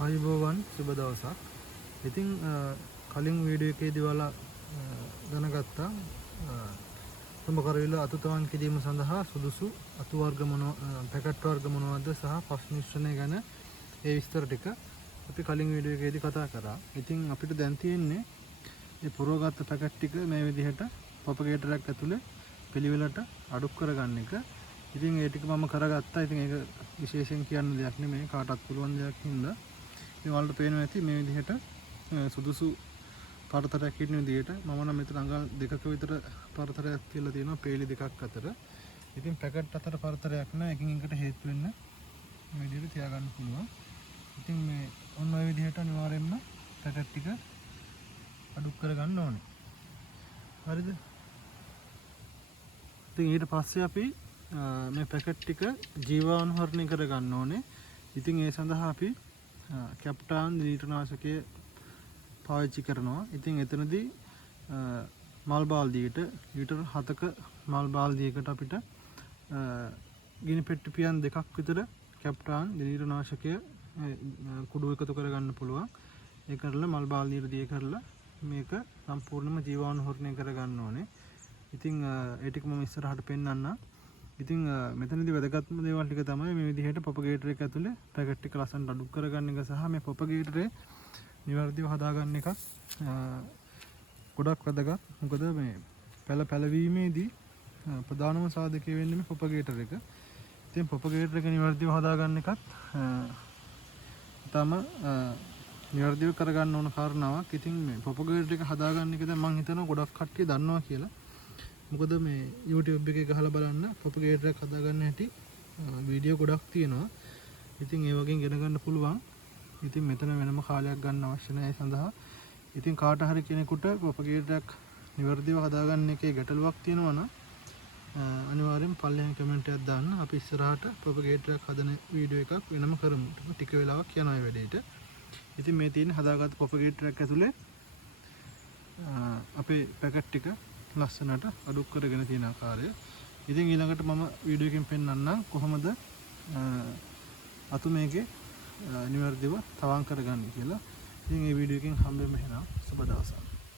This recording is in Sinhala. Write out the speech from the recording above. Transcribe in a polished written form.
ආයුබෝවන් සුබ දවසක්. ඉතින් කලින් වීඩියෝ එකේදී ඔයාලා දැනගත්තා තුඹ කරවිල අතුතවන් කිරීම සඳහා සුදුසු අතු වර්ග පැකට් වර්ග මොනවද සහ පස් මිශ්‍රණය ගැන ඒ විස්තර ටික අපි කලින් වීඩියෝ එකේදී කතා කරා. ඉතින් අපිට දැන් තියෙන්නේ මේ පුරවගත්ත පැකට් ටික මේ විදිහට ප්‍රොපගේටර් එකක් ඇතුලේ පිළිවෙලට අඩුක් කරගන්න එක. ඉතින් ඒ ටික මම කරගත්තා. ඉතින් ඒක විශේෂයෙන් කියන්න දෙයක් නෙමෙයි, කාටවත් පුළුවන් දෙයක් හින්දා. ඉතින් ඔයාලට පේනවා ඇති මේ විදිහට සුදුසු පරතරයක් ඉන්න විදිහට මම නම් මෙතන අඟල් දෙකක විතර පරතරයක් තියලා තියෙනවා පේලි දෙකක් අතර. ඉතින් පැකට් අතර පරතරයක් නැහැ. එකින් එකට හේතු වෙන්න මේ විදිහට තියාගන්න පුළුවන්. ඉතින් මේ ඔන්න ඔය විදිහට අනිවාර්යයෙන්ම පැකට් ටික අඩුක් කරගන්න ඕනේ. හරිද? ඉතින් ඊට පස්සේ අපි මේ පැකට් ටික ජීවාණුහරණය කරගන්න ඕනේ. ඉතින් ඒ සඳහා අපි කැප්ටාන් දිලීටනාශකය පාවිච්චි කරනවා. ඉතින් එතනදී මල් බාල්දියට ලීටර් 7ක මල් බාල්දියකට අපිට ගිනි පෙට්ටි පියන් දෙකක් විතර කැප්ටාන් දිලීටනාශකය කුඩු එකතු කරගන්න පුළුවන්. ඒ කරලා මල් බාල්දියට දිය කරලා මේක සම්පූර්ණයෙන්ම ජීවාණුහරණය කරගන්න ඕනේ. ඉතින් ඒ ටික මම ඉස්සරහට පෙන්නන්නම්. ඉතින් මෙතනදී වැදගත්ම දේවල් ටික තමයි මේ විදිහට ප්‍රොපගේටර් එක ඇතුලේ පැකට් ටික ලස්සනට අඩු කරගන්න එක සහ මේ ප්‍රොපගේටරේ නිවැරදිව හදාගන්න එක ගොඩක් වැදගත්. මොකද මේ පැලවීමේදී ප්‍රධානම සාධකය වෙන්නේ මේ ප්‍රොපගේටර් එක. ඉතින් ප්‍රොපගේටර් එක නිවැරදිව හදාගන්න එකත් තම නිවැරදිව කරගන්න ඕන කාරණාවක්. ඉතින් මේ ප්‍රොපගේටර් එක හදාගන්න එක දැන් මම හිතනවා ගොඩක් කට්ටිය දන්නවා කියලා. මොකද මේ YouTube එකේ ගහලා බලන්න ප්‍රොපගේටර් එක හදාගන්න හැටි වීඩියෝ ගොඩක් තියෙනවා. ඉතින් ඒ වගේ ඉගෙන ගන්න පුළුවන්. ඉතින් මෙතන වෙනම කාලයක් ගන්න අවශ්‍ය නැහැ සඳහා. ඉතින් කාට හරි කෙනෙකුට ප්‍රොපගේටර් එකක් නිවැරදිව හදාගන්න එකේ ගැටලුවක් තියෙනවා නම් අනිවාර්යෙන් පල්ලෙහාන් කමෙන්ට් එකක් දාන්න. අපි ඉස්සරහට ප්‍රොපගේටර් එකක් හදන වීඩියෝ එකක් වෙනම කරමු. ටික වෙලාවක් යනවා මේ වැඩේට. ඉතින් මේ තියෙන හදාගත්ත ප්‍රොපගේටර් එක ඇතුලේ අපේ පැකට් ටික ලස්සනට අඩු කරගෙන තියෙන ආකාරය. ඉතින් ඊළඟට මම වීඩියෝ එකකින් පෙන්නන්නම් කොහොමද අතු මේකේ නිවැරදිව තවන් කරගන්නේ කියලා. ඉතින් මේ වීඩියෝ එකෙන් හම්බෙන්න එහෙනම් සුබ දවසක්.